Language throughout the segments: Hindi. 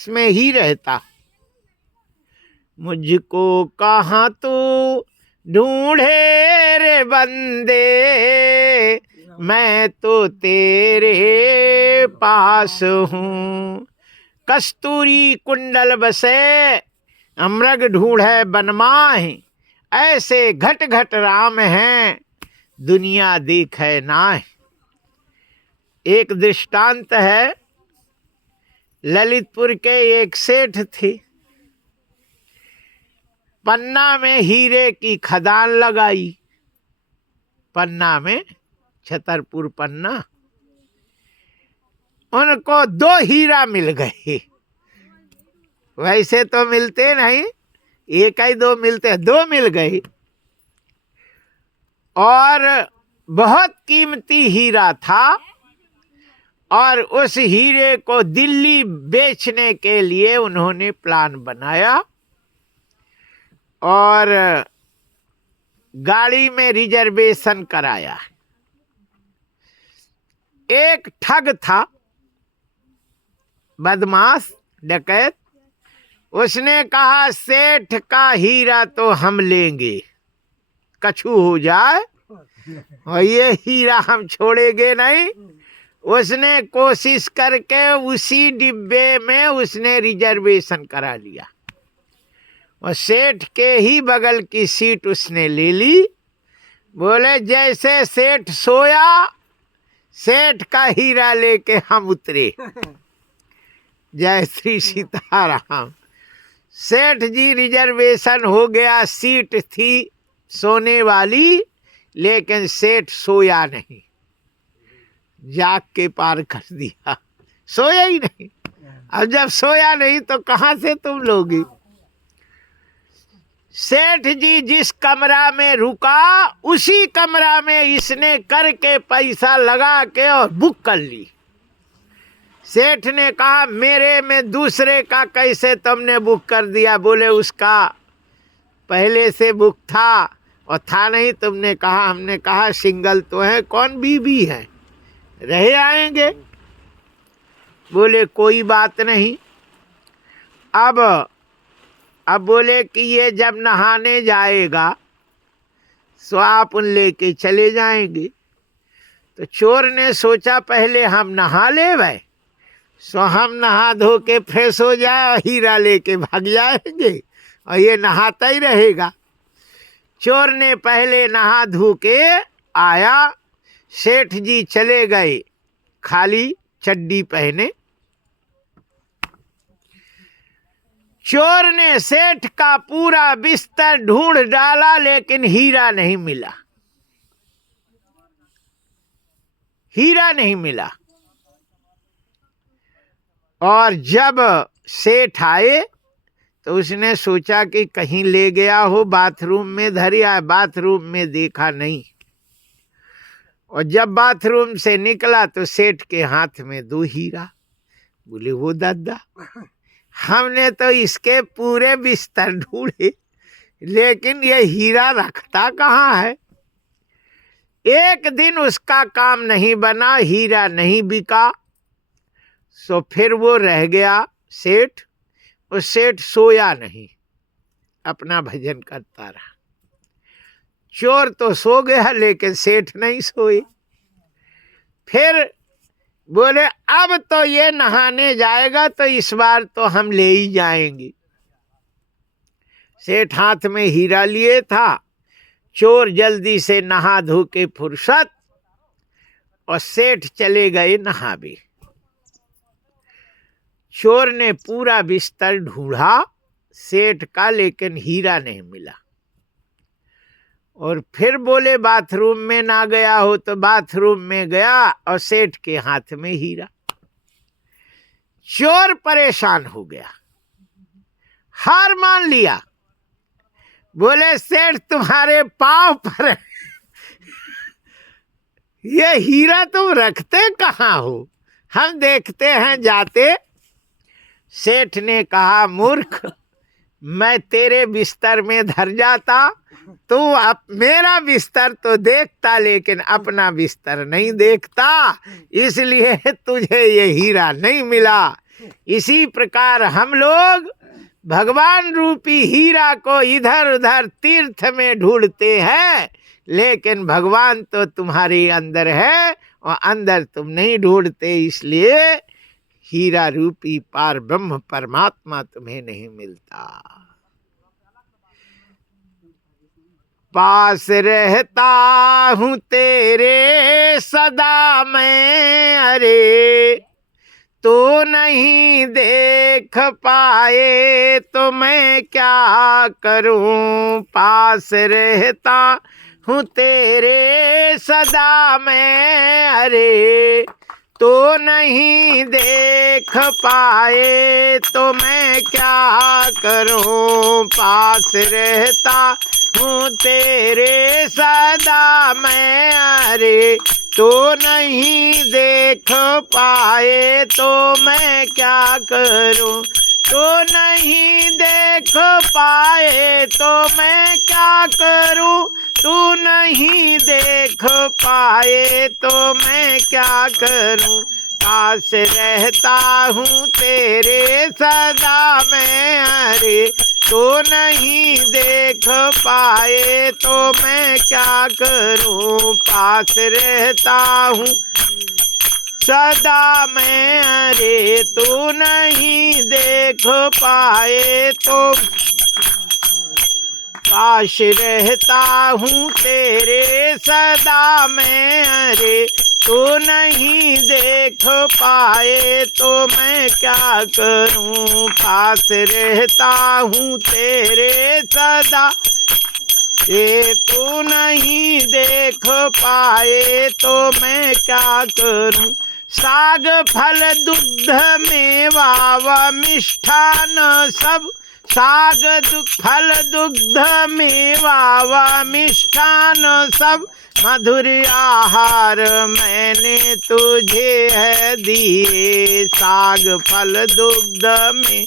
पास में ही रहता। मुझको कहाँ तू ढूंढे रे बंदे, मैं तो तेरे पास हूँ। कस्तूरी कुंडल बसे अमृग ढूंढे बनमाहि, ऐसे घट घट राम हैं दुनिया देखे नाहि। एक दृष्टांत है, ललितपुर के एक सेठ थे, पन्ना में हीरे की खदान लगाई। पन्ना में, छतरपुर पन्ना, उनको 2 हीरा मिल गए। वैसे तो मिलते नहीं, 1 ही 2 मिलते, 2 मिल गए। और बहुत कीमती हीरा था, और उस हीरे को दिल्ली बेचने के लिए उन्होंने प्लान बनाया और गाड़ी में रिजर्वेशन कराया। एक ठग था, बदमाश डकैत, उसने कहा सेठ का हीरा तो हम लेंगे, कछु हो जाए और ये हीरा हम छोड़ेंगे नहीं। उसने कोशिश करके उसी डिब्बे में उसने रिजर्वेशन करा लिया और सेठ के ही बगल की सीट उसने ले ली। बोले जैसे सेठ सोया, सेठ का हीरा लेके हम उतरे। जय श्री सीताराम। सेठ जी रिजर्वेशन हो गया, सीट थी सोने वाली, लेकिन सेठ सोया नहीं, जाग के पार कर दिया, सोया ही नहीं। अब जब सोया नहीं तो कहाँ से तुम लोगे। सेठ जी जिस कमरा में रुका, उसी कमरा में इसने करके पैसा लगा के और बुक कर ली। सेठ ने कहा मेरे में दूसरे का कैसे तुमने बुक कर दिया। बोले उसका पहले से बुक था और था नहीं, तुमने कहा। हमने कहा सिंगल तो है, कौन बीबी है, रहे आएंगे। बोले कोई बात नहीं। अब बोले कि ये जब नहाने जाएगा सो आप उन लेके चले जाएंगे। तो चोर ने सोचा पहले हम नहा ले भाई, सो हम नहा धो के फ्रेश हो जाए, हीरा लेके भाग जाएंगे और ये नहाता ही रहेगा। चोर ने पहले नहा धो के आया, सेठ जी चले गए खाली चड्डी पहने। चोर ने सेठ का पूरा बिस्तर ढूंढ डाला, लेकिन हीरा नहीं मिला, हीरा नहीं मिला। और जब सेठ आए तो उसने सोचा कि कहीं ले गया हो, बाथरूम में धरिया, बाथरूम में देखा नहीं। और जब बाथरूम से निकला तो सेठ के हाथ में 2 हीरा। बोले वो दादा, हमने तो इसके पूरे बिस्तर ढूंढे, लेकिन ये हीरा रखता कहाँ है। एक दिन उसका काम नहीं बना, हीरा नहीं बिका, सो फिर वो रह गया सेठ। और सेठ सोया नहीं, अपना भजन करता रहा। चोर तो सो गया, लेकिन सेठ नहीं सोए। फिर बोले अब तो ये नहाने जाएगा तो इस बार तो हम ले ही जाएंगे। सेठ हाथ में हीरा लिए था। चोर जल्दी से नहा धो के फुर्सत, और सेठ चले गए नहावे। चोर ने पूरा बिस्तर ढूंढा सेठ का, लेकिन हीरा नहीं मिला। और फिर बोले बाथरूम में ना गया हो, तो बाथरूम में गया और सेठ के हाथ में हीरा। चोर परेशान हो गया, हार मान लिया। बोले सेठ तुम्हारे पांव पर है, ये हीरा तुम रखते कहाँ हो, हम देखते हैं जाते। सेठ ने कहा मूर्ख, मैं तेरे बिस्तर में धर जाता, तू मेरा बिस्तर तो देखता लेकिन अपना बिस्तर नहीं देखता, इसलिए तुझे ये हीरा नहीं मिला। इसी प्रकार हम लोग भगवान रूपी हीरा को इधर उधर तीर्थ में ढूंढते हैं, लेकिन भगवान तो तुम्हारे अंदर है और अंदर तुम नहीं ढूंढते, इसलिए हीरा रूपी पार ब्रह्म परमात्मा तुम्हें नहीं मिलता। पास रहता हूँ तेरे सदा मैं, अरे तो नहीं देख पाए तो मैं क्या करूं। पास रहता हूँ तेरे सदा मैं, अरे तो नहीं देख पाए तो मैं क्या करूं। पास रहता हूँ तेरे सदा मैं, अरे तो नहीं देख पाए तो मैं क्या करूं। तो नहीं देख पाए तो मैं क्या करूं। तू नहीं देख पाए तो मैं क्या करूं। पास रहता हूँ तेरे सदा मैं, अरे तो नहीं देख पाए तो मैं क्या करूं। पास रहता हूँ सदा मैं, अरे तो नहीं देख पाए तो। पास रहता हूँ तेरे सदा मैं, अरे तो नहीं देख पाए तो मैं क्या करूं। पास रहता हूँ तेरे सदा, ये तो नहीं देख पाए तो मैं क्या करूं। साग फल दुग्ध मेवा व मिष्ठान सब, साग फल दुग्ध मेवा व मिष्ठान सब, मधुर आहार मैंने तुझे है दिए। साग फल दुग्ध में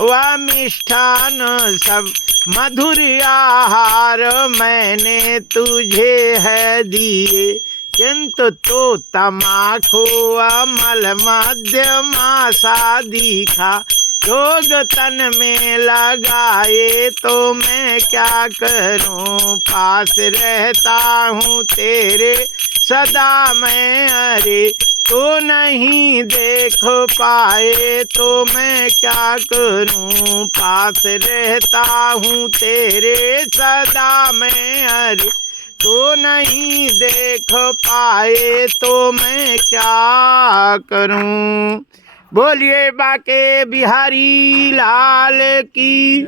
व मिष्ठान सब, मधुर आहार मैंने तुझे है दिए। किंतु तो तमाखो अमल मध्य मासा दिखा, रोग तन में लगाए तो मैं क्या करूं। पास रहता हूँ तेरे सदा मैं, अरे तो नहीं देख पाए तो मैं क्या करूं। पास रहता हूँ तेरे सदा मैं, अरे तो नहीं देख पाए तो मैं क्या करूं। बोलिए बाके बिहारी लाल की।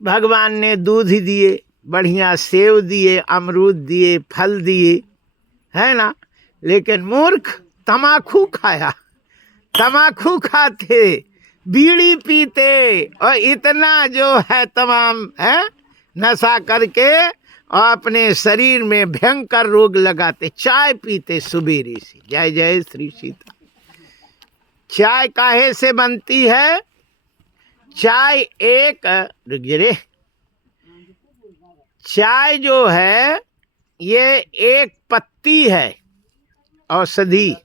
भगवान ने दूध दिए, बढ़िया सेव दिए, अमरूद दिए, फल दिए, है ना, लेकिन मूर्ख तमाकू खाया। तमाकू खाते, बीड़ी पीते और इतना जो है तमाम है नशा करके और अपने शरीर में भयंकर रोग लगाते। चाय पीते सुबेरे से। जय जय श्री सीता। चाय काहे से बनती है? चाय एक रे, चाय जो है ये एक पत्ती है औषधि।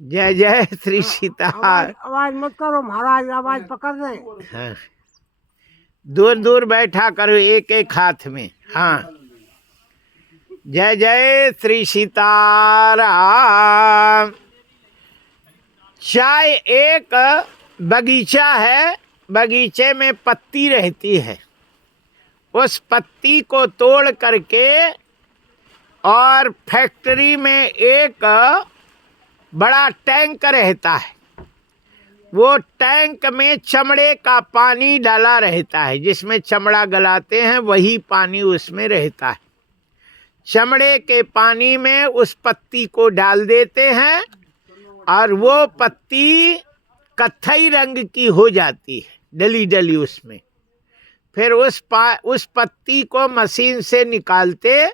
जय जय श्री सीता। आवाज मत करो महाराज, आवाज पकड़ रहे। हाँ, दूर दूर बैठा करो एक एक हाथ में। हाँ, जय जय श्री सीताराम। चाय एक बगीचा है, बगीचे में पत्ती रहती है। उस पत्ती को तोड़ करके और फैक्ट्री में एक बड़ा टैंक रहता है। वो टैंक में चमड़े का पानी डाला रहता है, जिसमें चमड़ा गलाते हैं वही पानी उसमें रहता है। चमड़े के पानी में उस पत्ती को डाल देते हैं और वो पत्ती कत्थई रंग की हो जाती है, डली डली उसमें। फिर उस पत्ती को मशीन से निकालते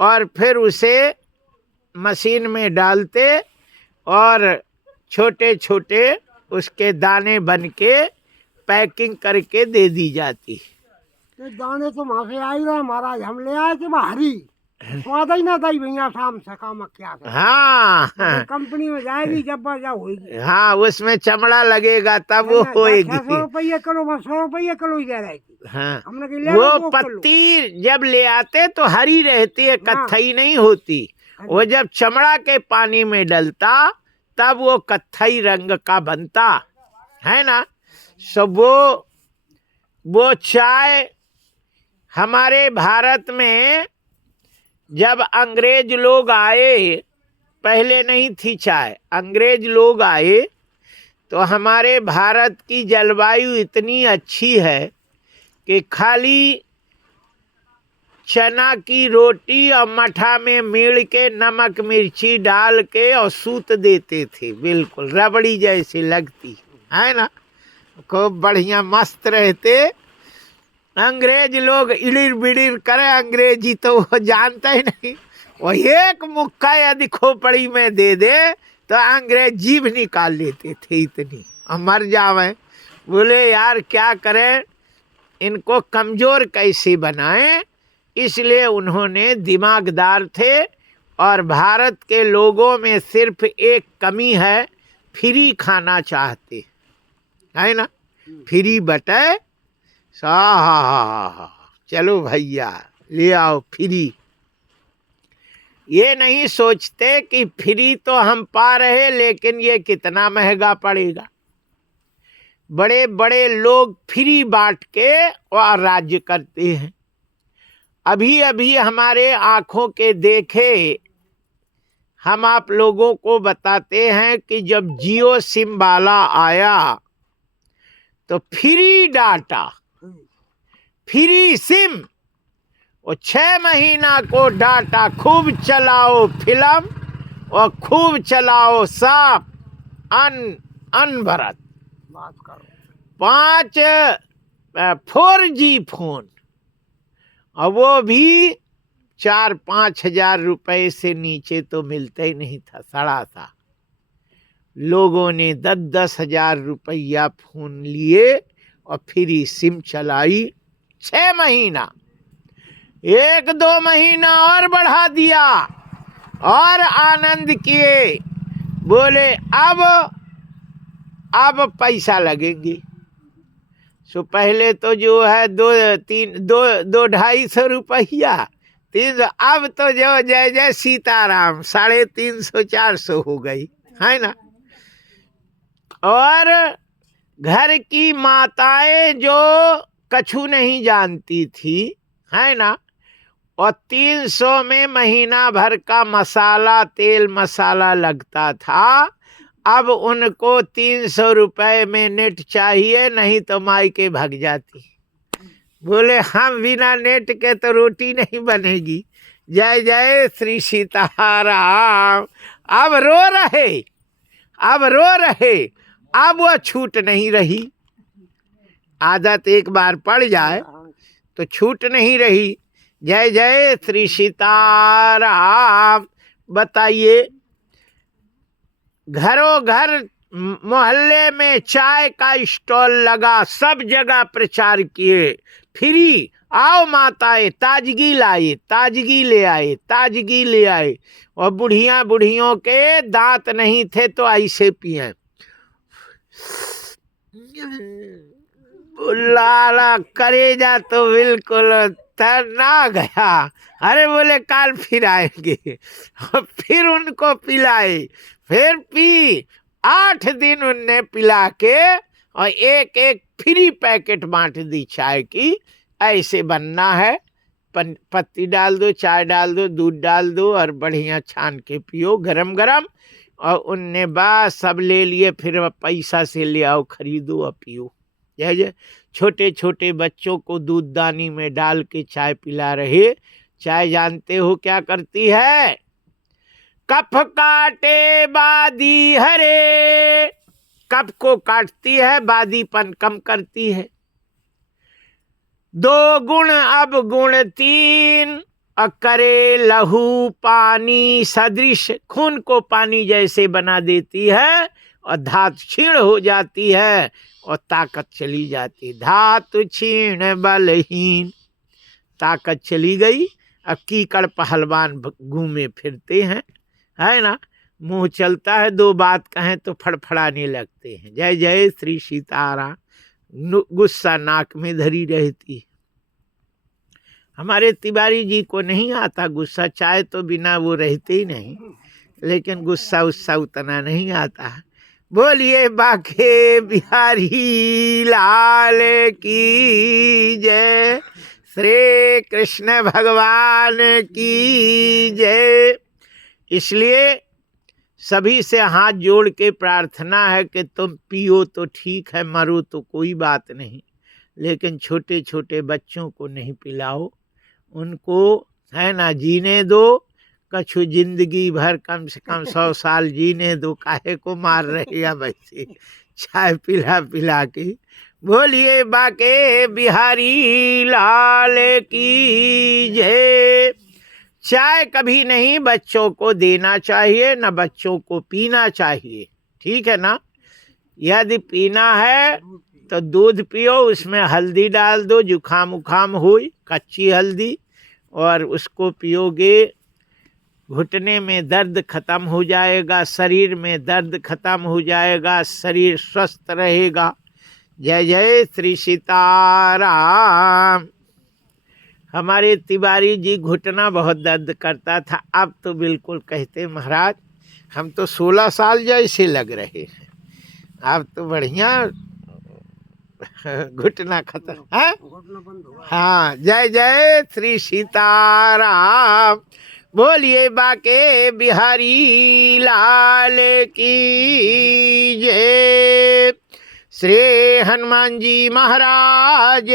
और फिर उसे मशीन में डालते और छोटे छोटे उसके दाने बन के पैकिंग करके दे दी जाती है। दाने तो वहाँ से आ ही रहे महाराज, हम ले आए थे बाहरी। स्वाद ही ना दई भैया शाम से कामख्या से। हाँ कंपनी में जाएगी जब बजा होगी। हाँ, उसमें चमड़ा लगेगा तब वो 600 होएगी। रुपये किलो, 100 रुपये किलो ही दे रही थी। हाँ, हमने कहा ले लो वो 2 किलो। पत्ती जब ले आते तो हरी रहती है, हाँ। कत्थई नहीं होती। हाँ वो जी। जब चमड़ा के पानी में डलता तब वो कत्थई रंग का बनता है ना। सब वो चाय हमारे भारत में जब अंग्रेज लोग आए, पहले नहीं थी चाय, अंग्रेज लोग आए तो हमारे भारत की जलवायु इतनी अच्छी है कि खाली चना की रोटी और मठा में मिल के नमक मिर्ची डाल के और सूत देते थे, बिल्कुल रबड़ी जैसी लगती है ना, खूब बढ़िया मस्त रहते। अंग्रेज लोग इड़िर बिड़िर करे अंग्रेजी तो वो जानते ही नहीं, वो एक मुक्का यदि खोपड़ी में दे दे तो अंग्रेज जीभ निकाल लेते थे इतनी, और मर जावे। बोले यार क्या करें, इनको कमजोर कैसे बनाएं, इसलिए उन्होंने दिमागदार थे। और भारत के लोगों में सिर्फ एक कमी है, फ्री खाना चाहते है ना, फ्री बटे चलो भैया ले आओ फ्री। ये नहीं सोचते कि फ्री तो हम पा रहे लेकिन ये कितना महंगा पड़ेगा। बड़े बड़े लोग फ्री बांट के और राज्य करते हैं। अभी अभी हमारे आंखों के देखे हम आप लोगों को बताते हैं कि जब जियो सिम वाला आया तो फ्री डाटा, फ्री सिम, और 6 महीना को डाटा, खूब चलाओ फिल्म और खूब चलाओ साफ अनवरत। बात करो 5 4G फोन, और वो भी 4-5 हजार रुपए से नीचे तो मिलता ही नहीं था, सड़ा सा। लोगों ने 10-10 हजार रुपया फोन लिए और फ्री सिम चलाई 6 महीना। 1-2 महीना और बढ़ा दिया और आनंद किए, बोले अब पैसा लगेंगे। सो पहले तो जो है 2-250 रुपया 300, अब तो जो जय जय सीताराम 350-400 हो गई है ना। और घर की माताएं जो कछु नहीं जानती थी है ना, और 300 में महीना भर का मसाला तेल मसाला लगता था। अब उनको 300 रुपए में नेट चाहिए, नहीं तो माई के भाग जाती। बोले हम बिना नेट के तो रोटी नहीं बनेगी। जय जय श्री सीताराम। अब रो रहे, अब वो छूट नहीं रही। आदत एक बार पड़ जाए तो छूट नहीं रही। जय जय श्री सीताराम। बताइए, घरों घर मोहल्ले में चाय का स्टॉल लगा, सब जगह प्रचार किए, फ्री आओ माताएं, ताजगी लाए, ताजगी ले आए, ताजगी ले आए। और बुढ़ियों के दांत नहीं थे तो ऐसे पिए, लाला करेजा तो बिल्कुल तरना गया। अरे बोले काल फिर आएंगे। फिर उनको पिलाए, फिर पी। 8 दिन उनने पिला के और एक फ्री पैकेट बांट दी चाय की। ऐसे बनना है, पत्ती डाल दो, चाय डाल दो, दूध डाल दो और बढ़िया छान के पियो गरम गरम। और उनने बस सब ले लिए, फिर पैसा से ले आओ, खरीदो और पियो। जय जय। छोटे छोटे बच्चों को दूधदानी में डाल के चाय पिला रहे। चाय जानते हो क्या करती है? कफ काटे बादी हरे, कफ को काटती है, बादीपन कम करती है। 2 गुण अब गुण 3, करे लहू पानी सदृश, खून को पानी जैसे बना देती है और धातु क्षीण हो जाती है और ताकत चली जाती। धातु क्षीण बलहीन, ताकत चली गई अब कीकड़ पहलवान घूमे फिरते हैं, है ना। मुंह चलता है, दो बात कहें तो फड़फड़ाने लगते हैं। जय जय श्री सीताराम। गुस्सा नाक में धरी रहती। हमारे तिवारी जी को नहीं आता गुस्सा, चाय तो बिना वो रहते ही नहीं, लेकिन गुस्सा उससा उतना नहीं आता। बोलिए बाके बिहारी लाल की जय, श्री कृष्ण भगवान की जय। इसलिए सभी से हाथ जोड़ के प्रार्थना है कि तुम पियो तो ठीक है, मरो तो कोई बात नहीं, लेकिन छोटे छोटे बच्चों को नहीं पिलाओ, उनको है ना जीने दो। कछु जिंदगी भर कम से कम 100 साल जीने दो, काहे को मार रहे हैं वैसे चाय पिला पिला के। बोलिए बाके बिहारी लाल की जय। चाय कभी नहीं बच्चों को देना चाहिए, न बच्चों को पीना चाहिए, ठीक है ना। यदि पीना है तो दूध पियो, उसमें हल्दी डाल दो, जुखाम उखाम हुई कच्ची हल्दी, और उसको पियोगे, घुटने में दर्द खत्म हो जाएगा, शरीर में दर्द खत्म हो जाएगा, शरीर स्वस्थ रहेगा। जय जय श्री सीताराम। हमारे तिवारी जी घुटना बहुत दर्द करता था, अब तो बिल्कुल कहते महाराज हम तो 16 साल जैसे लग रहे हैं, अब तो बढ़िया घुटना खत्म है। घुटना बंद हुआ। हाँ, जय जय श्री सीताराम। बोलिए बाके बिहारी लाल की जय। श्री हनुमान जी महाराज